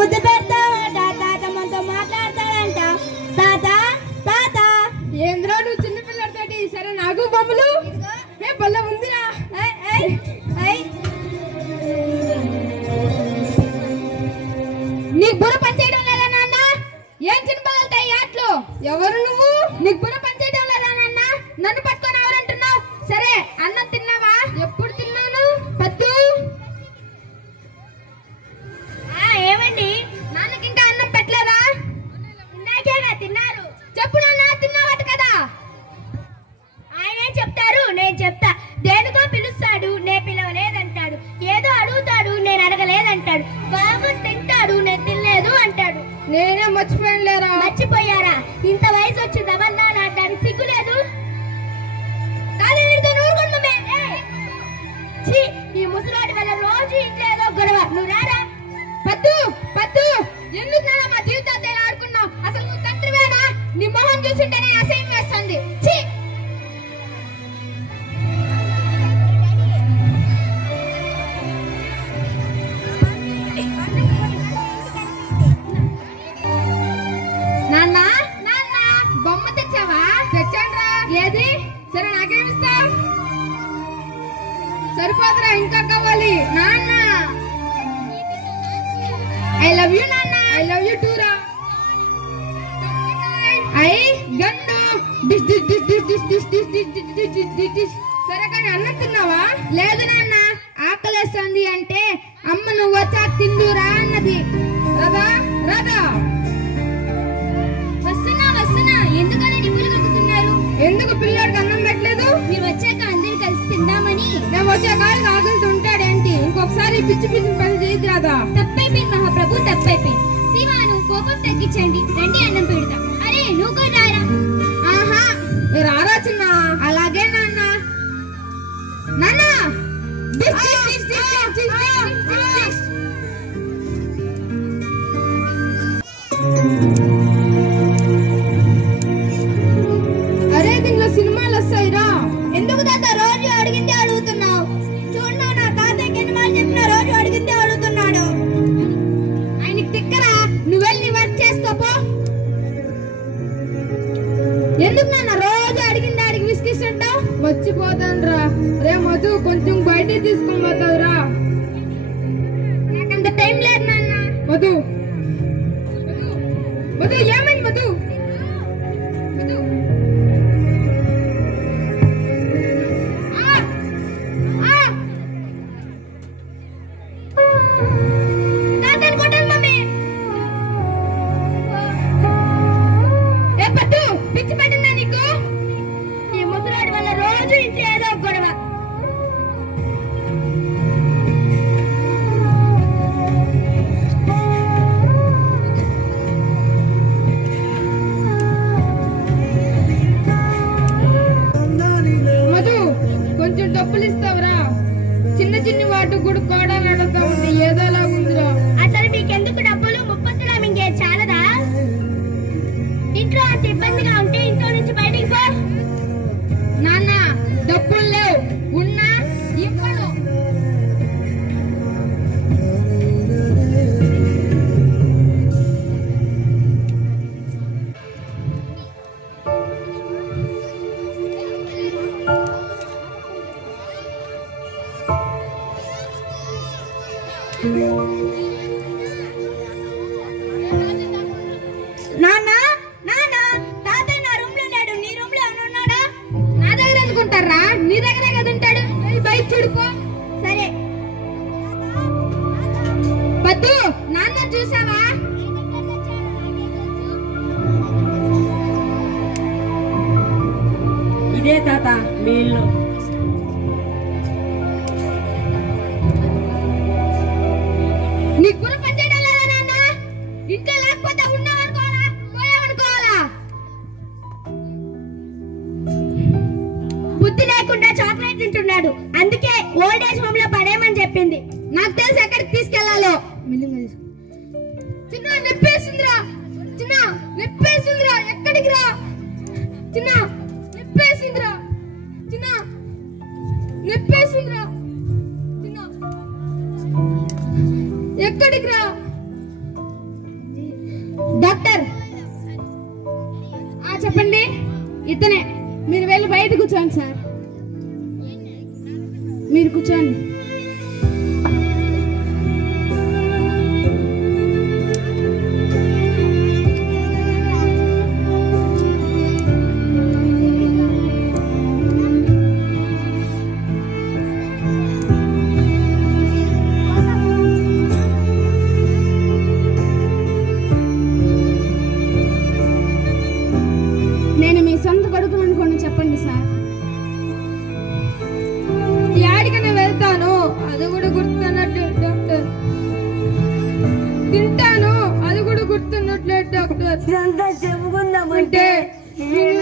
ముద్దు పెడతావంట, తాత మనతో మాట్లాడతాడంట. తాత తాత ఏంద్రా నువ్వు చిన్నపిల్లడితోటి? సరే నాకు బొమ్మలు బల్ల ఉందిరా. నీకు బుర్ర పనిచేయడం లేదా నాన్న? ఏం చిన్నపిల్లలతాయి ఆటలు? ఎవరు నువ్వు? నీకు బుర్ర పనిచేయడం లేదా నాన్న? నన్ను పట్టుకొని ఎవరంటున్నావు? సరే అన్నం తిన్నావా? ఎప్పుడు తిన్నాను? పద్దు ఏమండి, నాన్నకి ఇంకా అన్నం పెట్టలేదా? ఇందాకేగా తిన్నారు. చెప్పు నాన్న, తిన్నావట కదా? ఆయనే చెప్తారు, నేను చెప్తా. దేనికో పిలుస్తాడు, నేను పిలవలేదంటాడు. ఏదో అడుగుతాడు, నేను అడగలేదంటాడు. బాబు తింటాడు, నేను తినలేదు అంటాడు. నేనే మర్చిపోయాను లేరా. మర్చిపోయారా? ఇంత వయసు వచ్చి దబల్లాలు ఆడడానికి సిగ్గులేదు? ఈ ముసలాడి వల్ల రోజు ఇంట్లో ఏదో గొడవ. నువ్వు రారా? పద్దు పద్దు, ఎందుకు నాన్న మా జీవితాలతో ఆడుకున్నావు? అసలు నువ్వు తండ్రివేనా? నీ మొహం చూస్తుంటేనే అసహ్యం వేస్తుంది. ఛీ! నాన్న నాన్న, బొమ్మ తెచ్చావా? తెచ్చానురా. ఏది? సరే నాకేమిస్తావు? సరిపోదురా, ఇంకా కావాలి. నాన్న ఐ లవ్ యూ నాన్న. ఐ లవ్ యూ టూ రా. I gun dish dish dish dish dish dish dish dish dish dish dish dish dish. సరే కానీ అన్నం తిన్నావా? లేదు నాన్న, ఆకలేస్తుంది అంటే అమ్మ నువ్వు వచ్చా తిందురా అన్నది. రాదా రాదా? వస్తున్నా వస్తున్నా. ఎందుకని నిప్పులు కక్కుతున్నారు? ఎందుకు పిల్లాడికి అన్నం పెట్టలేదు? మీరు వచ్చాక అందరు కలిసి తిందామని. నేను వచ్చాక ఆకలితో ఉంటాడేంటి? ఇంకొకసారి పిచ్చి పిచ్చి పని చేయదు రాదా? తప్పైపోయింది మహాప్రభు, తప్పైపోయింది. శివాను కోపం తగ్గించండి, రండి అన్నం పెడతాం. అరే నువ్వు కూడా రారా. ఆహా, రారా చిన్న. అలాగే నాన్న. నాన్న అరే దీనిలో సినిమాలు వస్తాయిరా. ఎందుకు తాత రోజు అడిగిందే అడుగుతున్నావు? చూడు నా తాతయ్యకి ఎన్ని మాటలు చెప్పినా రోజు అడిగిందే అడుగుతున్నాడు. ఆయనకి తిక్కరా. నువ్వు వెళ్ళి వర్క్ చేసుకోపో. ఎందుకు నాన్న రోజు అడిగింది అడిగి విసిగిస్తుంటావు? వచ్చిపోతాను రా. రే మధు, కొంచెం బయటికి తీసుకొని పోతావురా. నాకంత టైం లేదు నాన్న. మధు మధు, ఏమైంది మధు? మధు తాతని కొట్టాను మమ్మీ. ఏ పట్టు, పిచ్చి పట్టిందా నీకు? ఈ ముసలాడి వల్ల రోజు ఇంట్లో ఏదో గొడవ. మధు, కొంచెం డబ్బులు ఇస్తావురా? చిన్న చిన్న వాటి కూడా కోడాలు అడుగుతా ఉంది, ఏదోలా ఉందిరా. అసలు మీకెందుకు డబ్బులు? ముప్పత్తులా మింగే చాలదా? ఇంట్లో అంత ఇబ్బందిగా ఉంటే ఇంట్లో నుంచి బయటికి పో. నాన్న డబ్బులు లేవు, ఉన్నా ఇవ్వను. నాన్న నాన్న, తాతయ్య నా రూమ్ లో లేడు. నీ రూమ్ లో ఏమైనా ఉన్నాడా? నా దగ్గర ఎందుకుంటారా? నీ దగ్గరే కదా ఉంటాడు. వెళ్ళి బయట చూడుకో. సరే. పద్దు, నాన్న చూసావా? ఇదే తాత మీ ఇల్లు. నీకు కూడా పనిచేయడం లేదా నాన్న? ఇంట్లో లేకపోతే ఉన్నావనుకోవాలా, పోయావనుకోవాలా? బుద్ధి లేకుండా చాక్లెట్ తింటున్నాడు. అందుకే ఓల్డ్ ఏజ్ హోమ్ లో పడేయమని చెప్పింది. నాకు తెలిసి ఎక్కడికి తీసుకెళ్లాలో. చిన్న నిప్పేసిందిరా. చిన్న నిప్పేసిందిరా. ఎక్కడికి రా? చిన్న నిప్పేసిందిరా. చిన్న నిప్పేసిందిరా. చిన్న ఎక్కడికి రా? ఇతనే. మీరు వెళ్ళి బయట కూర్చోండి సార్. మీరు కూర్చోండి. నేను మీ సొంత కొడుకు అనుకోండి. చెప్పండి సార్. యాడికైనా వెళ్తాను, అది కూడా గుర్తున్నట్టు డాక్టర్. తింటాను, అది కూడా గుర్తున్నట్లేదు డాక్టర్. ఇదంతా చెప్పుకుందామంటే అంటే